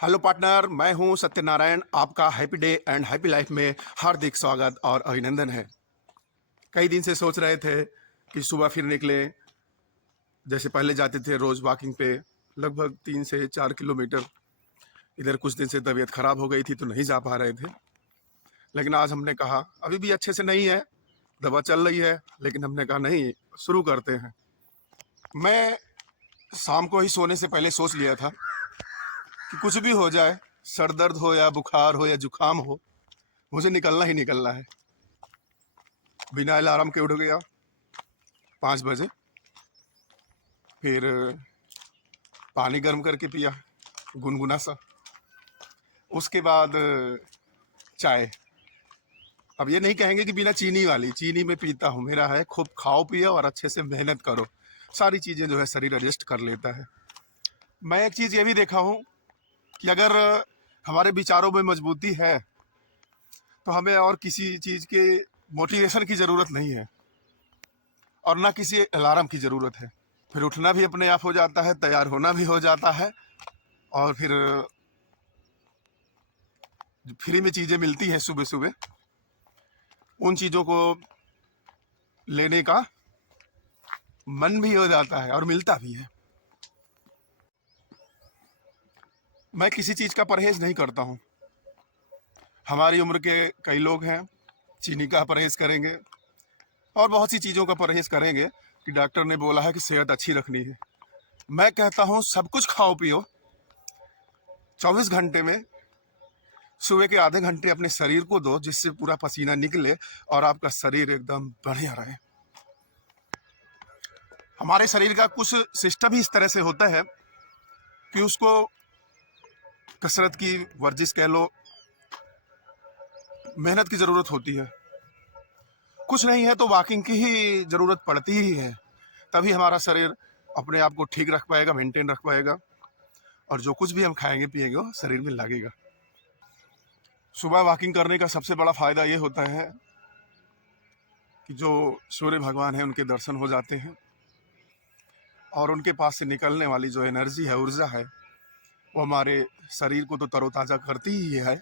Hello partner, मैं हूं सत्यनारायण। आपका happy day and happy life में हार्दिक स्वागत और अभिनंदन है। कई दिन से सोच रहे थे कि सुबह फिर निकले। जैसे पहले जाते थे रोज वॉकिंग पे, लगभग 3 से 4 किलोमीटर। इधर कुछ दिन से तबीयत खराब हो गई थी तो नहीं जा पा रहे थे। लेकिन आज हमने कहा, अभी भी अच्छे से नहीं है, दवा चल रही है, लेकिन हमने कहा नहीं, शुरू करते हैं। मैं शाम को ही सोने से पहले सोच लिया था कि कुछ भी हो जाए, सर दर्द हो या बुखार हो या जुकाम हो, मुझे निकलना ही निकलना है। बिना अलार्म के उठ गया 5 बजे। फिर पानी गर्म करके पिया, गुनगुना सा। उसके बाद चाय। अब ये नहीं कहेंगे कि बिना चीनी वाली, चीनी में पीता हूँ। मेरा है खूब खाओ पियो और अच्छे से मेहनत करो, सारी चीज़ें जो है शरीर एडजस्ट कर लेता है। मैं एक चीज़ ये भी देखा हूँ कि अगर हमारे विचारों में मजबूती है तो हमें और किसी चीज़ के मोटिवेशन की ज़रूरत नहीं है और ना किसी अलार्म की ज़रूरत है। फिर उठना भी अपने आप हो जाता है, तैयार होना भी हो जाता है, और फिर फ्री में चीज़ें मिलती हैं सुबह सुबह, उन चीज़ों को लेने का मन भी हो जाता है और मिलता भी है। मैं किसी चीज़ का परहेज नहीं करता हूँ। हमारी उम्र के कई लोग हैं, चीनी का परहेज करेंगे और बहुत सी चीज़ों का परहेज करेंगे कि डॉक्टर ने बोला है कि सेहत अच्छी रखनी है। मैं कहता हूँ सब कुछ खाओ पियो, 24 घंटे में सुबह के आधे घंटे अपने शरीर को दो, जिससे पूरा पसीना निकले और आपका शरीर एकदम बढ़िया रहे। हमारे शरीर का कुछ सिस्टम ही इस तरह से होता है कि उसको कसरत की, वर्जिश कह लो, मेहनत की ज़रूरत होती है। कुछ नहीं है तो वॉकिंग की ही ज़रूरत पड़ती ही है, तभी हमारा शरीर अपने आप को ठीक रख पाएगा, मेंटेन रख पाएगा, और जो कुछ भी हम खाएंगे पिएंगे वो शरीर में लगेगा। सुबह वॉकिंग करने का सबसे बड़ा फ़ायदा ये होता है कि जो सूर्य भगवान हैं उनके दर्शन हो जाते हैं, और उनके पास से निकलने वाली जो एनर्जी है, ऊर्जा है, वो हमारे शरीर को तो तरोताज़ा करती ही है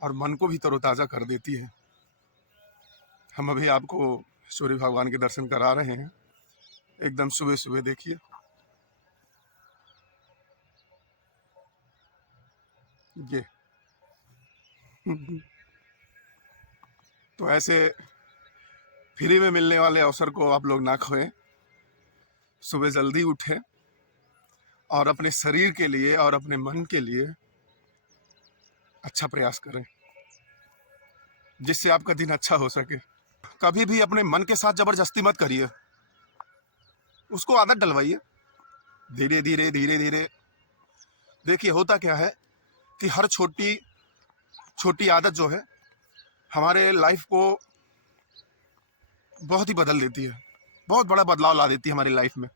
और मन को भी तरोताज़ा कर देती है। हम अभी आपको सूर्य भगवान के दर्शन करा रहे हैं, एकदम सुबह सुबह देखिए। ये तो ऐसे फ्री में मिलने वाले अवसर को आप लोग ना खोएं। सुबह जल्दी उठें और अपने शरीर के लिए और अपने मन के लिए अच्छा प्रयास करें, जिससे आपका दिन अच्छा हो सके। कभी भी अपने मन के साथ जबरदस्ती मत करिए, उसको आदत डलवाइए धीरे धीरे धीरे धीरे। देखिए होता क्या है कि हर छोटी छोटी आदत जो है हमारे लाइफ को बहुत ही बदल देती है, बहुत बड़ा बदलाव ला देती है हमारी लाइफ में।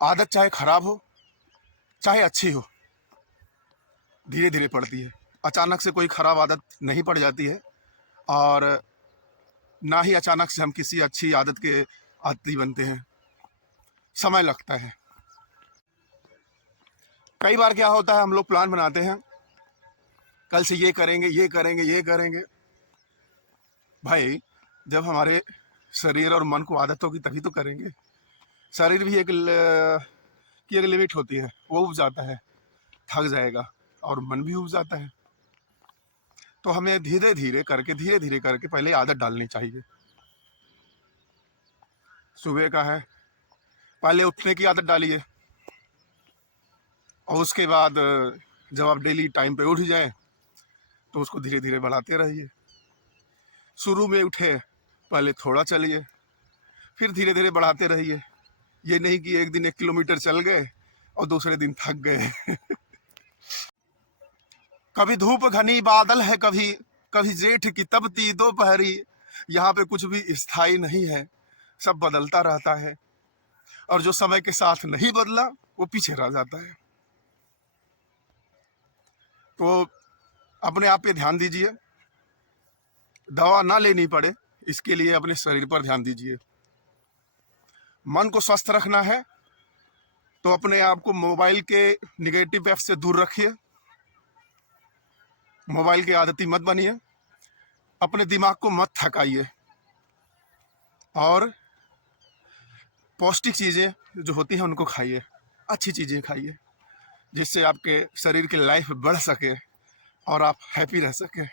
आदत चाहे खराब हो चाहे अच्छी हो, धीरे धीरे पड़ती है। अचानक से कोई खराब आदत नहीं पड़ जाती है, और ना ही अचानक से हम किसी अच्छी आदत के आदी बनते हैं, समय लगता है। कई बार क्या होता है, हम लोग प्लान बनाते हैं, कल से ये करेंगे ये करेंगे ये करेंगे। भाई, जब हमारे शरीर और मन को आदत होगी तभी तो करेंगे। शरीर भी की एक लिमिट होती है, वो उब जाता है, थक जाएगा, और मन भी उब जाता है। तो हमें धीरे धीरे करके पहले आदत डालनी चाहिए। सुबह का है, पहले उठने की आदत डालिए, और उसके बाद जब आप डेली टाइम पे उठ जाएं तो उसको धीरे धीरे बढ़ाते रहिए। शुरू में उठे, पहले थोड़ा चलिए, फिर धीरे धीरे बढ़ाते रहिए। ये नहीं कि एक दिन 1 किलोमीटर चल गए और दूसरे दिन थक गए। कभी धूप घनी बादल है, कभी कभी जेठ की तपती दोपहरी। यहाँ पे कुछ भी स्थायी नहीं है, सब बदलता रहता है, और जो समय के साथ नहीं बदला वो पीछे रह जाता है। तो अपने आप पे ध्यान दीजिए, दवा ना लेनी पड़े इसके लिए अपने शरीर पर ध्यान दीजिए। मन को स्वस्थ रखना है तो अपने आप को मोबाइल के निगेटिव ऐप से दूर रखिए, मोबाइल के आदती मत बनिए, अपने दिमाग को मत थकाइए और पौष्टिक चीज़ें जो होती हैं उनको खाइए, अच्छी चीज़ें खाइए, जिससे आपके शरीर की लाइफ बढ़ सके और आप हैप्पी रह सकें।